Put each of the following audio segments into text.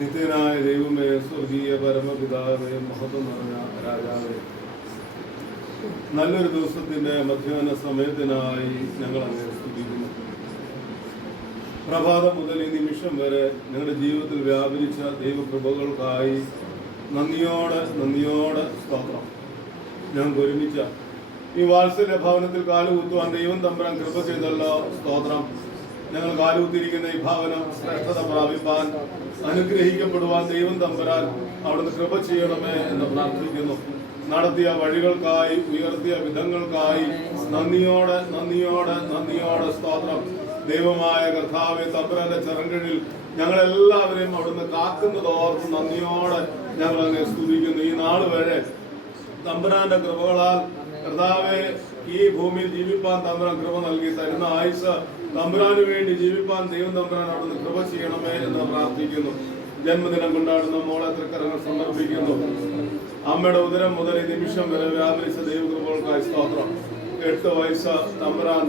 നിത്യനായ ദൈവമേ, സ്വർഗീയ പരമപിതാവേ, മഹത്വം നിറഞ്ഞ രാജാവേ, നല്ലൊരു ദിവസത്തിന്റെ മധ്യാഹ്ന സമയത്തിനായി ഞങ്ങൾ അങ്ങനെ സ്തുതിക്കുന്നു. പ്രഭാതം മുതൽ ഈ നിമിഷം വരെ ഞങ്ങളുടെ ജീവിതത്തിൽ വ്യാപരിച്ച ദൈവകൃപകൾക്കായി നന്ദിയോടെ സ്തോത്രം. ഞങ്ങൾക്ക് ഒരുമിച്ച ഈ വാത്സല്യ ഭവനത്തിൽ കാലുകുത്തുവാൻ ദൈവം തമ്പുരാൻ കൃപ ചെയ്തല്ലോ, സ്തോത്രം. ഞങ്ങൾ കാലുകുത്തിയിരിക്കുന്ന ഈ ഭവനം ശ്രേഷ്ഠത പ്രാപിപ്പാൻ, അനുഗ്രഹിക്കപ്പെടുവാൻ ദൈവം തമ്പുരാൻ അവിടുന്ന് കൃപ ചെയ്യണമേ എന്ന് പ്രാർത്ഥിക്കുന്നു. നടത്തിയ വഴികൾക്കായി, ഉയർത്തിയ വിധങ്ങൾക്കായി നന്ദിയോടെ സ്തോത്രം. ദൈവമായ കർത്താവേ, തമ്പുരാന്റെ ചരങ്ങളിൽ ഞങ്ങളെല്ലാവരെയും അവിടുന്ന് കാക്കുന്നത് ഓർത്ത് നന്ദിയോടെ ഞങ്ങൾ അങ്ങനെ സ്തുതിക്കുന്നു. ഈ നാൾ വരെ തമ്പുരാന്റെ കൃപകളാൽ കർത്താവെ ഈ ഭൂമിയിൽ ജീവിപ്പാൻ തമ്പുരാൻ കൃപ നൽകി തരുന്ന ആയുസ് തമ്പുരാന് വേണ്ടി ജീവിപ്പാൻ ദൈവം തമ്പുരാൻ അവിടുന്ന് കൃപ ചെയ്യണമേ എന്ന് പ്രാർത്ഥിക്കുന്നു. ജന്മദിനം കൊണ്ടാടുന്ന മോളെ തൃക്കരങ്ങൾ സമർപ്പിക്കുന്നു. അമ്മയുടെ ഉദരം മുതൽ ഈ നിമിഷം വരെ വ്യാപരിച്ച ദൈവകൃപകൾക്കായി സ്തോത്രം. 8 വയസ്സ് തമ്പുരാൻ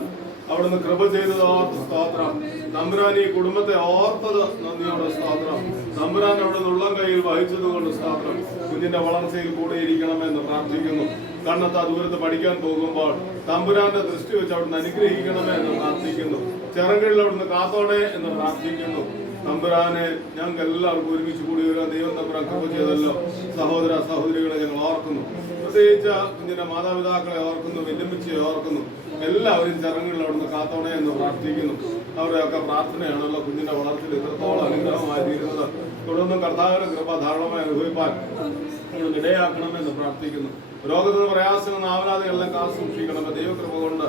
അവിടുന്ന് കൃപ ചെയ്തത് ഓർത്ത് സ്തോത്രം. തമ്പുരാൻ ഈ കുടുംബത്തെ ഓർത്തത് നന്ദിയോടെ സ്തോത്രം. തമ്പുരാൻ അവിടുന്ന് ഉള്ളം കയ്യിൽ വഹിച്ചത് കൊണ്ട് സ്തോത്രം. കുഞ്ഞിന്റെ വളർച്ചയിൽ കൂടെ ഇരിക്കണമെന്ന് പ്രാർത്ഥിക്കുന്നു. കണ്ണത്താ ദൂരത്ത് പഠിക്കാൻ പോകുമ്പോൾ തമ്പുരാന്റെ ദൃഷ്ടി വെച്ച് അവിടുന്ന് അനുഗ്രഹിക്കണമേ എന്ന് പ്രാർത്ഥിക്കുന്നു. ചിറകളിൽ അവിടുന്ന് കാത്തോടെ എന്ന് പ്രാർത്ഥിക്കുന്നു. തമ്പുരാനെ ഞങ്ങൾക്ക് എല്ലാവർക്കും ഒരുമിച്ച് കൂടി വരാൻ ദൈവം തമ്പുരാൻ കൃപ ചെയ്തല്ലോ. സഹോദര സഹോദരികളെ ഞങ്ങൾ ഓർക്കുന്നു. പ്രത്യേകിച്ച് കുഞ്ഞിന്റെ മാതാപിതാക്കളെ ഓർക്കുന്നു, വെല്ലുമിച്ചയെ ഓർക്കുന്നു. എല്ലാവരും ചടങ്ങുകളിൽ അവിടുന്ന് കാത്തോണേ എന്ന് പ്രാർത്ഥിക്കുന്നു. അവരുടെയൊക്കെ പ്രാർത്ഥനയാണല്ലോ കുഞ്ഞിന്റെ വളർച്ചയിൽ എത്രത്തോളം അനുഗ്രഹമായി തീരുന്നത്. തുടർന്നും കർത്താവിന്റെ കൃപ ധാരാളമായി അനുഭവിപ്പാൻ ഇടയാക്കണമെന്ന് പ്രാർത്ഥിക്കുന്നു. രോഗത്തിന് പ്രയാസങ്ങൾ ആവലാതെയെല്ലാം കാത്തു സൂക്ഷിക്കണമെന്ന് ദൈവകൃപ കൊണ്ട്